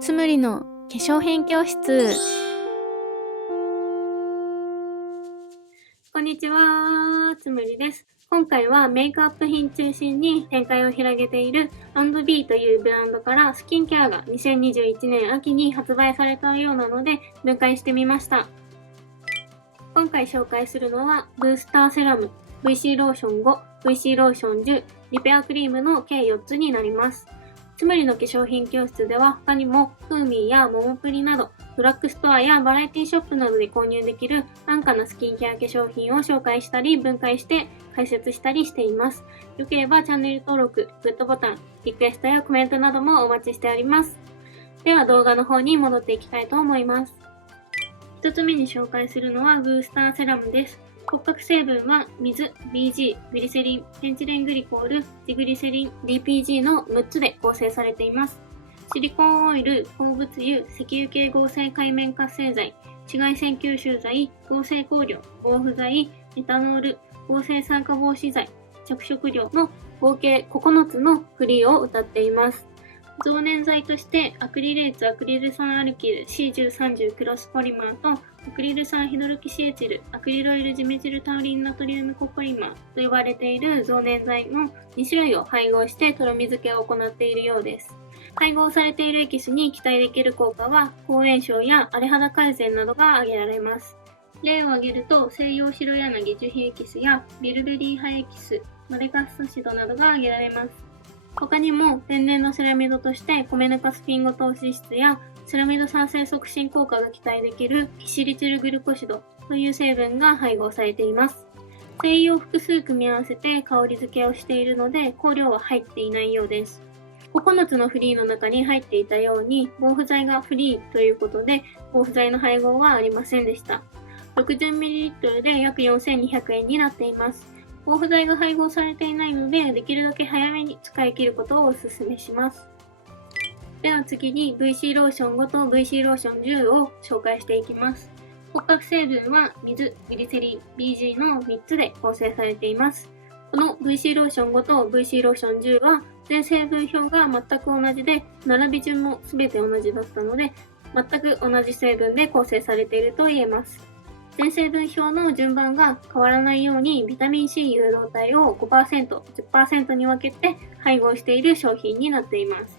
つむりの化粧品教室。こんにちは、つむりです。今回はメイクアップ品中心に展開を広げている&Bというブランドからスキンケアが2021年秋に発売されたようなので分解してみました。今回紹介するのはブースターセラム、VC ローション5、VC ローション10、リペアクリームの計4つになります。つむりの化粧品教室では他にもフーミーやモモプリなどドラッグストアやバラエティショップなどで購入できる安価なスキンケア化粧品を紹介したり分解して解説したりしています。よければチャンネル登録、グッドボタン、リクエストやコメントなどもお待ちしております。では動画の方に戻っていきたいと思います。一つ目に紹介するのはブースターセラムです。骨格成分は水、BG、グリセリン、ペンチレングリコール、ジグリセリン、DPG の6つで構成されています。シリコンオイル、鉱物油、石油系合成界面活性剤、紫外線吸収剤、合成香料、防腐剤、エタノール、合成酸化防止剤、着色料の合計9つのフリーを謳っています。増粘剤としてアクリレーツアクリル酸アルキル C1030 クロスポリマーとアクリル酸ヒドロキシエチル、アクリロイルジメチルタウリンナトリウムコポリマーと呼ばれている増粘剤の2種類を配合してとろみ付けを行っているようです。配合されているエキスに期待できる効果は抗炎症や荒れ肌改善などが挙げられます。例を挙げると西洋白柳樹皮エキスやビルベリーハエキス、マデカスサシドなどが挙げられます。他にも天然のセラミドとしてコメヌカスピンゴ糖脂質やセラミド産生促進効果が期待できるキシリチルグルコシドという成分が配合されています。精油を複数組み合わせて香り付けをしているので香料は入っていないようです。9つのフリーの中に入っていたように防腐剤がフリーということで防腐剤の配合はありませんでした。60ml で約4200円になっています。防腐剤が配合されていないので、できるだけ早めに使い切ることをお勧めします。では次に VC ローション5と VC ローション10を紹介していきます。骨格成分は水、グリセリン、BG の3つで構成されています。この VC ローション5と VC ローション10は全成分表が全く同じで、並び順も全て同じだったので、全く同じ成分で構成されていると言えます。全成分表の順番が変わらないようにビタミン C 誘導体を 5%、10% に分けて配合している商品になっています。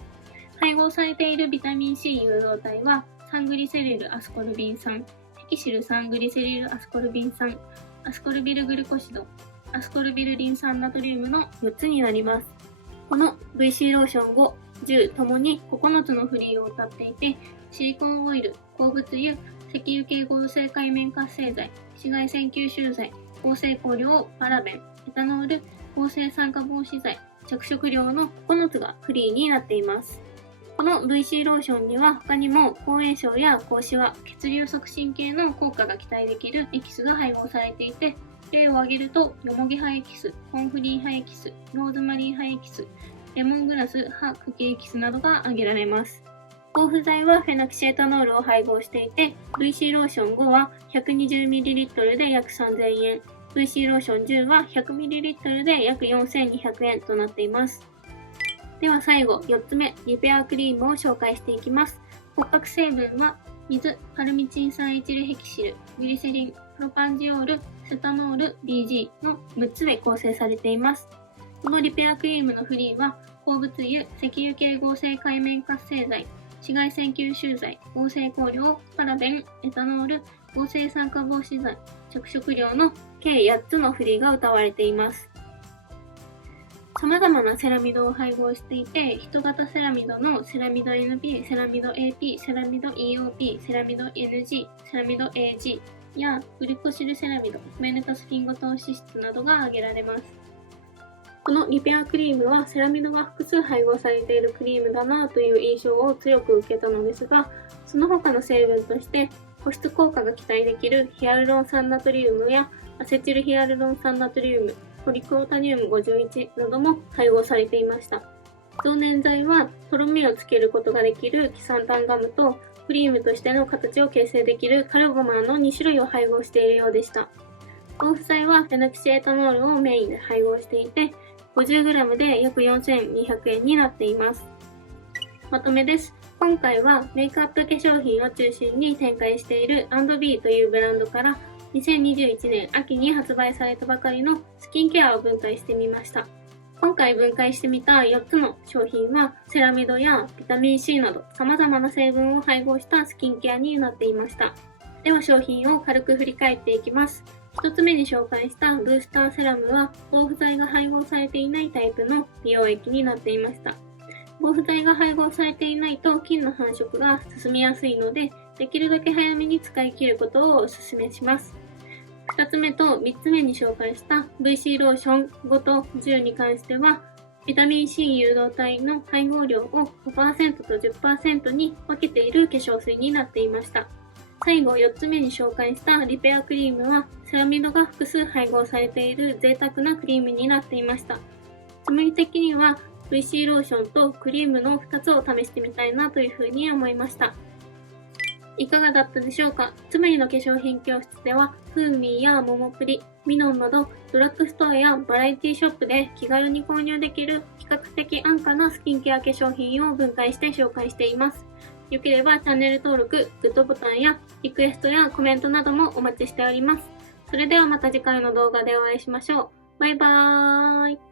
配合されているビタミン C 誘導体は3グリセリルアスコルビン酸、ヘキシル3グリセリルアスコルビン酸、アスコルビルグルコシド、アスコルビルリン酸ナトリウムの4つになります。この VC ローション5、10ともに9つのフリーを謳っていて、シリコンオイル、鉱物油、石油系合成界面活性剤、紫外線吸収剤、合成香料、パラベン、エタノール、合成酸化防止剤、着色料の9つがフリーになっています。この VC ローションには他にも抗炎症や高シワ、血流促進系の効果が期待できるエキスが配合されていて、例を挙げるとヨモギ葉エキス、コンフリー葉エキス、ローズマリー葉エキス、レモングラス葉茎エキスなどが挙げられます。防腐剤はフェノキシエタノールを配合していて、VC ローション5は 120ml で約3000円、VC ローション10は 100ml で約4200円となっています。では最後、4つ目、リペアクリームを紹介していきます。骨格成分は水、パルミチン酸エチルヘキシル、グリセリン、プロパンジオール、セタノール、BG の6つで構成されています。このリペアクリームのフリーは鉱物油、石油系合成界面活性剤、紫外線吸収剤、合成香料、パラベン、エタノール、合成酸化防止剤、着色料の計8つのフリーが謳われています。様々なセラミドを配合していて、人型セラミドのセラミド NP、セラミド AP、セラミド EOP、セラミド NG、セラミド AG やグリコシルセラミド、メヌカスフィンゴ糖脂質などが挙げられます。このリペアクリームはセラミドが複数配合されているクリームだなという印象を強く受けたのですが、その他の成分として保湿効果が期待できるヒアルロン酸ナトリウムやアセチルヒアルロン酸ナトリウム、ポリクロタニウム51なども配合されていました。増粘剤はとろみをつけることができるキサンタンガムとクリームとしての形を形成できるカルボマンの2種類を配合しているようでした。防腐剤はフェノキシエタノールをメインで配合していて、50g で約4200円になっています。まとめです。今回はメイクアップ化粧品を中心に展開している&Bというブランドから2021年秋に発売されたばかりのスキンケアを分解してみました。今回分解してみた4つの商品はセラミドやビタミン C など様々な成分を配合したスキンケアになっていました。では商品を軽く振り返っていきます。1つ目に紹介したブースターセラムは防腐剤が配合されていないタイプの美容液になっていました。防腐剤が配合されていないと菌の繁殖が進みやすいので、できるだけ早めに使い切ることをお勧めします。2つ目と3つ目に紹介した VC ローション5と10に関しては、ビタミン C 誘導体の配合量を 5% と 10% に分けている化粧水になっていました。最後4つ目に紹介したリペアクリームは、セラミドが複数配合されている贅沢なクリームになっていました。つむり的には VC ローションとクリームの2つを試してみたいなというふうに思いました。いかがだったでしょうか。つむりの化粧品教室では、フーミーやモモプリ、ミノンなどドラッグストアやバラエティショップで気軽に購入できる比較的安価なスキンケア化粧品を分解して紹介しています。よければチャンネル登録、グッドボタンやリクエストやコメントなどもお待ちしております。それではまた次回の動画でお会いしましょう。バイバーイ。